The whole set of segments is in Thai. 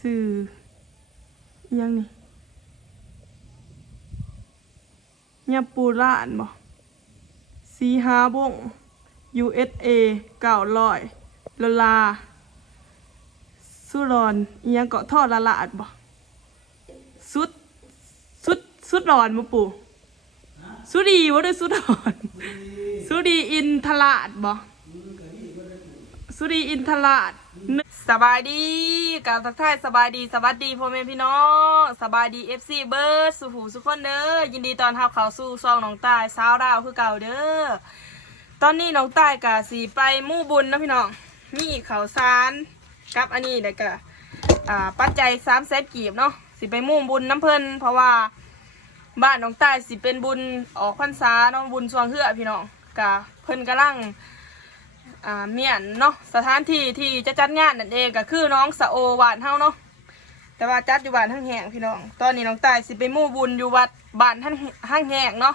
สื่ออิหยังนี่ยาปูร้านบ่สีหาบง USA เก่าลอยละลาสุรอนอิหยังเกาะท่อละลาดบ่สุดสุดสุดรอนมาปู่สุดีบ่ได้สุดรอน สุดีอินทลาดบ่ สุดีอินทลาดสบายดีกับทักทายสบายดีสวัสดีพ่อแม่พี่น้องสบายดี FC เบิร์ดสุหูสุกคนเด้อยินดีตอนรับเขาสู่ซองน้องตายสาวดาวคือเก่าเด้อตอนนี้น้องตายกะสีไปมู่บุญนะพี่น้องมีข้าวสารกับอันนี้เด็กกะอ่าปัจจัยสามแสนกีบเนาะสิไปมู่บุญน้ำเพลินเพราะว่าบ้านน้องใต้สิเป็นบุญออกพรรษาเน้องบุญสวงเฮือพี่น้องกะเพิ่นกำลัง อ่าเมียนเนาะสถานที่ที่จะจัดงานนั่นเองก็คือน้องสะโอวานเฮาเนาะแต่ว่าจัดอยู่บ้านทั้งแหงพี่น้อง ตอนนี้น้องใต้สิไปมู่บุญอยู่วัดบ้านทั้งห้างแหงเนาะ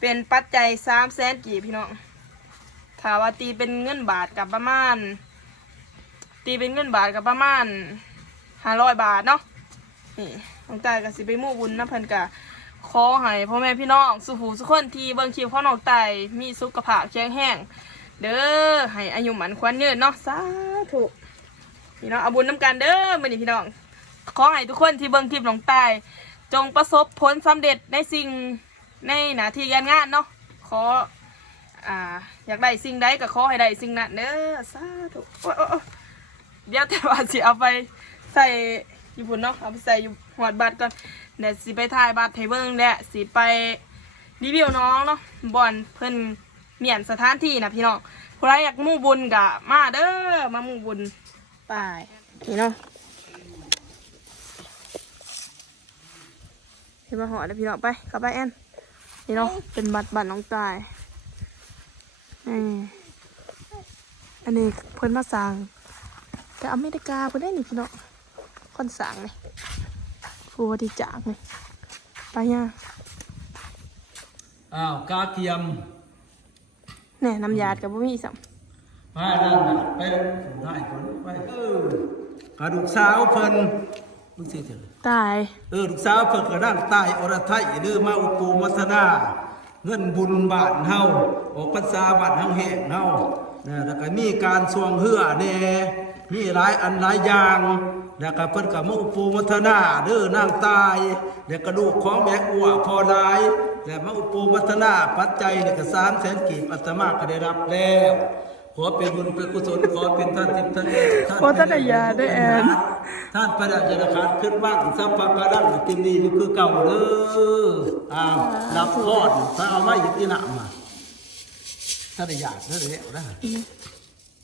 เป็นปัจจัยสามแสนกี่พี่น้องถ้าว่าตีเป็นเงินบาทกับประมาณ ตีเป็นเงินบาทกับประมาณห้าร้อยบาทเนาะนี่น้องตายกับสิไปมู่บุญนะเพิ่นกะขอให้พ่อแม่พี่น้องสุหูสุขคนที่เบิ่งคลิปพ่อน้องตายมีสุขภาพแข็งแรง เด้อให้อายุหมันควันเยืนเนาะสาธุพี่น้องเอาบุญน้ำกันเด้อมื้อนี้พี่น้องขอให้ทุกคนที่เบิ่งคลิปน้องตายจงประสบผลสำเร็จในสิ่งในหน้าที่การงานเนาะขออ่าอยากได้สิ่งใดก็ขอให้ได้สิ่งนั้นเด้อสาธุโอ๊ยโอ๊ยเดี๋ยวแต่ว่าสิเอาไปใส่อยู่พุ่นเนาะเอาไปใส่อยู่หอดบัตรก่อนเดี๋ยวสิไปถ่ายบัตรให้เบิ่งแหละสิไปรีวิวน้องเนาะบอนเพิ่น เมียนสถานที่นะพี่น้องผู้ใครอยากมู่บุญกะมาเด้อมามู่บุญไปนี่เนาะเห็นมาหอดแล้วพี่น้องไปกลับไปแอนนี่เนาะเป็นบัตรบัตรน้องตายนี่อันนี้เพิ่นมาสั่งแต่อเมริกาเพิ่นได้นี่พี่น้องคนสั่งเลยผู้บริจาคเลยไปย่าอ้าวกาเทียม เนี่ยน้ำยาดกับบ่มีสัมมาด้านน่ะไปได้คนไปเออกระดูกสาวเพิ่นมึงสิเถอะตายเออลูกสาวเพิ่นก็ด้านใต้อรไทยเด้อมาอุปูมัสนาเงินบุญบาทเฮาออกพรรษาบาททั้งแห่งเฮานะ แล้วก็มีการสวงเฮือแน่มีหลายอันหลายอย่างแล้วก็เพิ่นก็มาอุปูมัสนาเด้อนางตายแล้วกระดูกของแม่อ้วพอหลายแล้วมาอุปูมัสนาปัจจัยเนี่ยก็3แสนกีบอาตมาก็ได้รับแล้วขอเป็นบุญเป็นกุศลขอเป็นท่านทิพย์ท่านเอกท่านโอ้ท่านได้ยาได้แอนท่านประดับจรขาดขึ้นบ้างสัพพะกระดังกินดีอยู่คือเก่าเด้ออ้าวรับพอดถ้าเอาไม้ยึดที่หนามมา ถ้าได้อยากถ้าได้เอาได้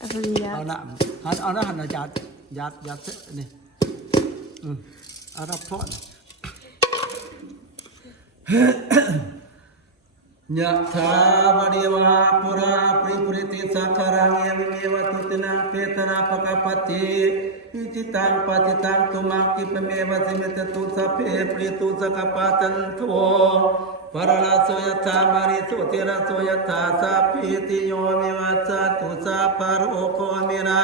อัศริยะเอาหนามหันเอาหน้าหันอาจารย์ยัดยัดเสนี่อืมเอารับพอดยะถาวะเดวะปุราปริปุริติสักการังเอวิเมวะตุตินังเปตนาปะกปติอิจิตังปฏิตังตุมังกิปเมวะสิเมตตุสัพเพปริตุสักปะตันโท ปรลาโสยถามาริสุติระโสยถาสัพพิติโยวิวัสตุสัพพะโรโคมินา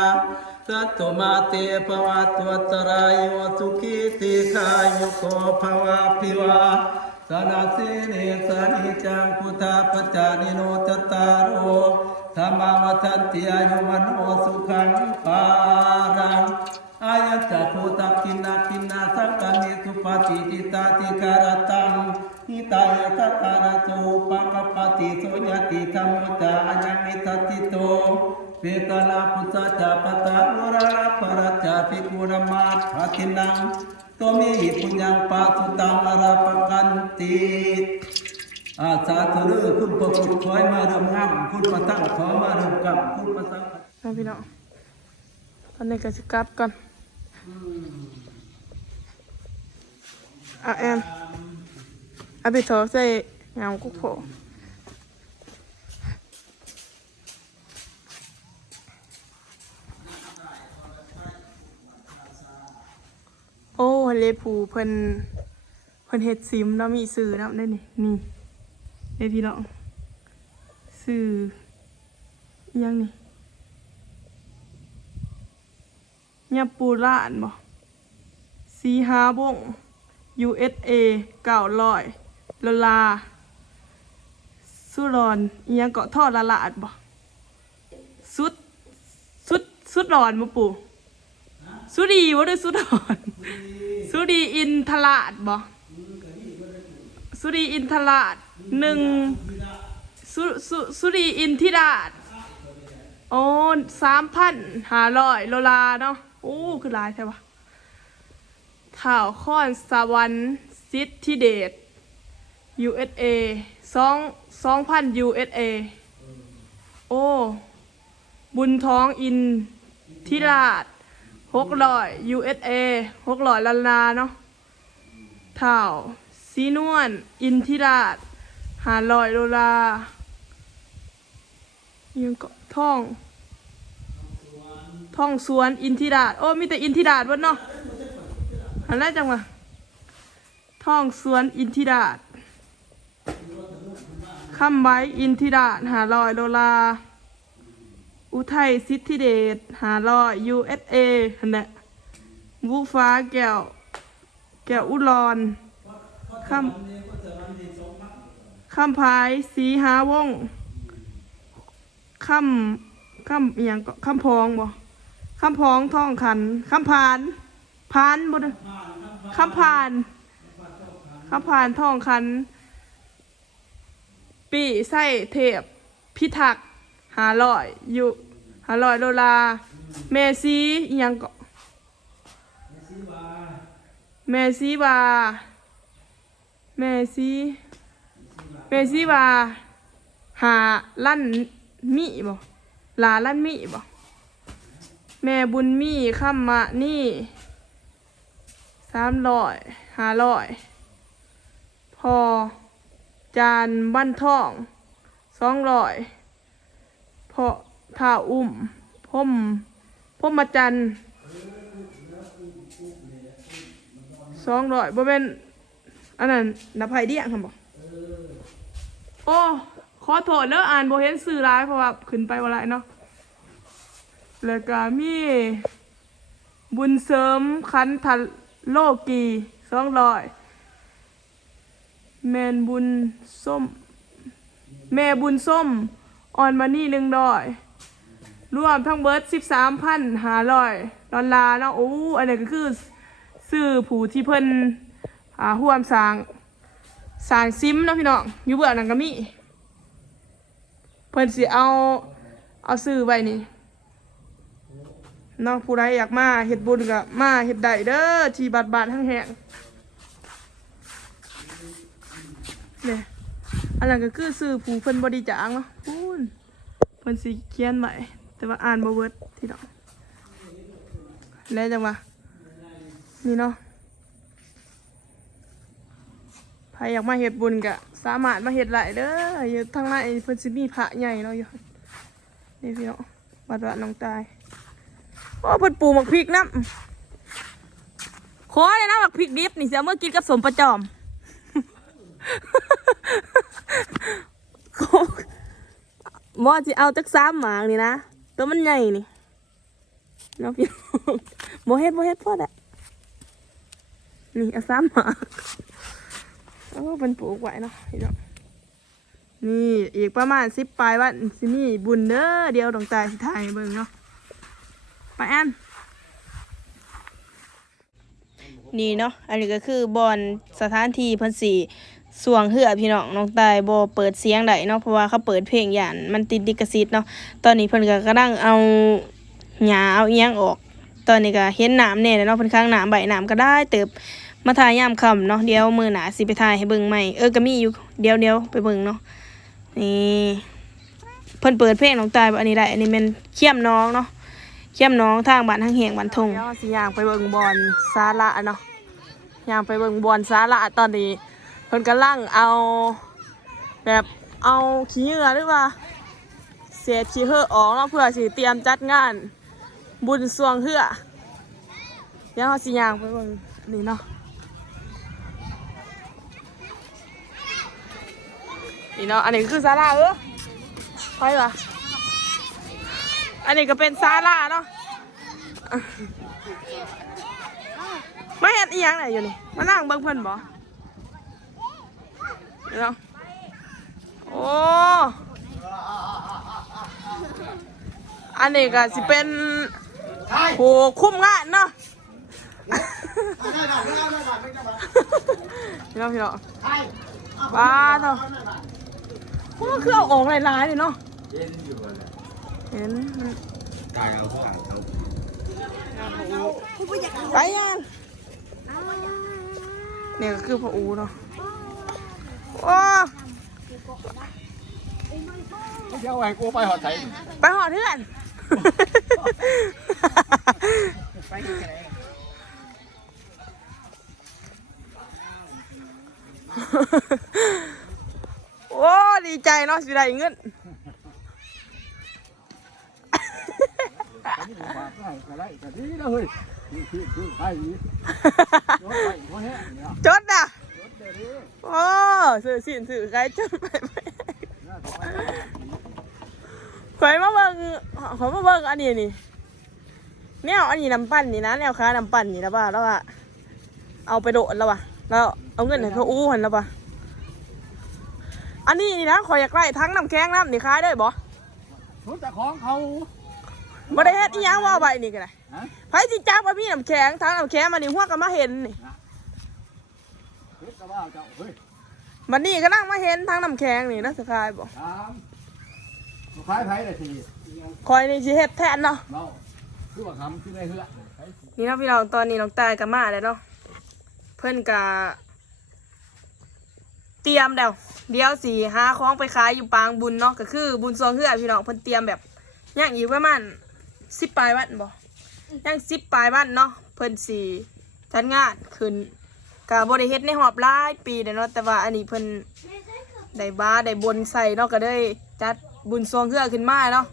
สัตตุมาเตภวัตวัตรายโยสุขิติขายุโกภวะพิวาสนาสิเนสานิจังพุทธาปจานิโนจตารโอธรรมาวทันติอายุวันสุขังปารังอายัจจภูตกินนากินนาสังกามิสุปฏิจิตาติการตัง หิตายะสัการะโสปะกปติโสยติธรรมจายังมิทัติโตเปกลาพุทธาจาปตาอุราปรัจจาภิกขุนามาทัตินังตมีปุญญปาสุตังอราปกันติอาสาธุเด้อคุณพระพุทธคอยมาเริ่มงามคุณพระตั้งขอมาเริ่มกำคุณพระตั้งพี่น้องตอนนี้ก็สิกลับก่อนอะแอน เอาไปถอใส่ยากุ๊กโผโอ้เลผูเพิ่นเพิ่นเฮ็ดซิมเนาะมีสื่อเนาะได้นี่นี่เด้พี่น้องสื่อยังนี่ยาปูร้านบ่สีหาบง USA เก้าร้อย ลลา สุรอนอิหยังเกาะท่อละลาดบ่สุดสุดสุดรอนมาปู่สุดีว่าด้วยสุดรอนสุดีอินทราดบ่สุดีอินทราดหนึ่งสุสุสุดีอินทิราดโอ้สามพันหาร้อยโลลาเนาะโอ้คือลายใช่ปะข่าวข้อนสวรรค์ซิทิเดต USA สองสองพัน USA โอ้ บุญท้องอินทิราชหกร้อย USA หกร้อยล้านลาเนาะเท่าซีนวลอินทิราชหาร้อยโลลายังเกาะท่อง ท่องสวนอินทิราชโอ้มีแต่อินทิราชวะเนาะอันแรกจังวะท่องสวนอินทิราช คำไว้อินทิราหาร้อยโลลา อุทัยซิทธิเดตหาร้อย USA หันแหละบุฟ้าแก้ว แก้วอุรอนคำคำพายสีหาวงคำคำอย่างคำพองบ่คำพองท่องขันคำพานพานบ่คำพานคำพานท่องขัน ปีไส้เทพ พิทักษ์หาลอยอยู่หาลอยโดลา เมซีอิหยังก็เมซีบาเมซีเมซีบาหาลั่นมีบ่ลาลั่นมีบ่แม่บุญมีข้ามมานี่สามร้อยหาร้อยพอ จานบ้านท่องสองร้อยเพาะท่าอุ้มพ่มพ่มมาจันสองร้อยบ่เป็นอันนั้นนับไผ่เดียงคำบอกโอ้ขอโทษเนอะอ่านบ่เห็นสื่อร้ายเพราะว่าขึ้นไปว่าไรเนาะแล้วก็มีบุญเสริมคันทันโลกีสองร้อย แมนบุญส้ม แม่บุญส้ม ออนมานี่หนึ่งดอย รวมทั้งเบิร์ดสิบสามพันหาร้อยดอลลาร์เนาะโอ้อันนี้ก็คือซื้อผู้ที่เพิ่นอ่าห่วมสร้างสร้างซิมเนาะพี่น้องอยู่เบื้องหนังก็มีเพิ่นสิเอาเอาซื้อไว้นี่เนาะผู้ใดอยากมาเฮ็ดบุญก็มาเฮ็ดได้เด้อที่บัดบาดทั้งแหง เนี่ยอันนั้นก็คือซื้อผู้เพิ่นบริจาคเนาะพูนเพิ่นสิเขียนไว้แต่ว่าอ่านบเบิร์ดที่ดอกแล้วจังว่านี่เนาะใครอยากมาเฮ็ดบุญก็สามารถมาเฮ็ดได้เด้ออยู่ทางในเพิ่นสิมีพระใหญ่เนาะอยู่นี่พี่เน้องวัดว่าน้องตายโอ้เพิ่นปลูกหมักพริกน้ำขอเลยนะหมักพริกดิบนี่สิเมื่อกินกับสมประจอม หมอจะเอาจักสามหมากนี่นะตัวมันใหญ่นี่เนาะพี่น้องโมเฮ็ดโมเฮ็ดพอดะนี่เอาสามหมากโอ้เป็นปลูกไว้เนาะพี่น้องนี่อีกประมาณสิบปลายวันสิมีบุญเด้อเดียวดวงตาสิถ่ายเบิ่งเนาะไปแอนนี่เนาะอันนี้ก็คือบอนสถานที่พิ่นสี สวงเหือพี่น้องน้องตายบ่เปิดเสียงได้เนาะเพราะว่าเขาเปิดเพลงหยานมันติดลิขสิทธิ์เนาะตอนนี้เพิ่นก็กำลังเอาหญ้าเอาเอียงออก ตอนนี้ก็เห็นน้ำแน่แล้วเนาะเพิ่นข้างน้ำใบน้ำก็ได้เติบมาถ่ายยามค่ำเนาะเดี๋ยวมือหนาสิไปถ่ายให้เบิ่งใหม่เออก็มีอยู่เดี๋ยวเดี๋ยวไปเบิ่งเนาะนี่เพิ่นเปิดเพลงน้องตายบอันนี้ได้อันนี้แม่นเขี้ยมน้องเนาะเขี้ยมน้องทางบ้านทางแหงบ้านทงสิย่างไปเบิ่งบอลศาลาเนาะย่างไปเบิ่งบอลศาลาตอนนี้ เพิ่นกำลังเอาแบบเอาขี้เหงื่อหรือว่าเศษขี้เหอออกเนาะเพื่อสิเตรียมจัดงาน บุญสวงเหือเดี๋ยวเราสิย่างไปเบิ่งนี่เนาะนี่เนาะอันนี้คือศาลาเออไปวะอันนี้ก็เป็นศาลาเนาะไม่เห็นอีหยังไหนอยู่นี่มานั่งเบิ่งเพิ่นบ่ เนาะโอ้อันนี้ก็สิเป็นผู้คุมงานเนาะพี่น้องพี่น้องบ้าเนาะโอ้คือเอาออกหลายๆเลยเนาะเย็นอยู่เลยเห็นมันตายเอาผ่านเขาไปยังเนี่ยก็คือพระอูเนาะ โอ้เดี๋ยวไอ้กูไปหอดไทยไปหอเพื่อน โอ้ดีใจเนาะสิได้เงินอะไรแต่นี่นะเฮ้ยนี่คือคือไทยนี่รถไปเพราะแห้งเนี่ยจดอะรถเดี๋ยวนี้โอ้สื่อสินสื่อใครจดไปไปน่าจะไปข่อยมาเบิ่งข่อยมาเบิ่งอันนี้นี่แนวอันนี้น้ำปั่นนี่นะแนวค้าน้ำปั่นนี่นะป่ะแล้วอะเอาไปโดดแล้วว่ะแล้วเอาเงินให้เขาอู้หันแล้วป่ะอันนี้นี่นะข่อยอยากไล่ทั้งน้ำแข็งน้ำนี่ขายได้บ่ชุดแต่ของเขาบ่ได้เฮ็ดอีหยังว่าใบนี่ก็ได้ฮะไผสิจับว่าพี่น้ำแข็งทั้งน้ำแข็งมานี่หัวก็มาเห็นนี่ เฮ็ดกระว่าเจ้าเฮ้ยมันนี่ก็นั่งมาเห็นทั้งน้ำแข็งนี่นะสกายบ่ตามลูกค้าไทยได้ทีข่อยนี่สิเฮ็ดแทนเนาะเราคือว่าคำที่ไม่เหือนี่เนาะพี่น้องตอนนี้น้องตายกับมาแล้วเนาะเพื่อนกะเตรียมเดี๋ยวเดี๋ยวสีหาของไปขายอยู่ปางบุญเนาะก็คือบุญซองเฮือพี่น้องเพิ่นเตรียมแบบย่างอีกประมาณสิบปลายวันบ่ย่างสิบปลายวันเนาะเพิ่นสีจัดงานขึ้น กะบ่ได้เฮ็ดในหอบหลายปีเด้อเนาะแต่ว่าอันนี้เพิ่นได้บ้าได้บนใส่เนาะก็ได้จัดบุญซองเฮือขึ้นมาเนาะ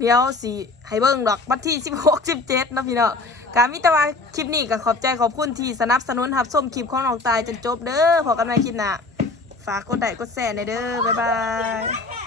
เดี๋ยวสิให้เบิ่งดอกวันที่ 16 17เนาะพี่เนาะการมิตรว่าคลิปนี้ก็ขอบใจขอบคุณที่สนับสนุนรับชมคลิปของน้องตายจนจบเด้อพอกันใหม่คลิปหน้าฝากกดไลค์กดแชร์ในเด้อบ๊ายบาย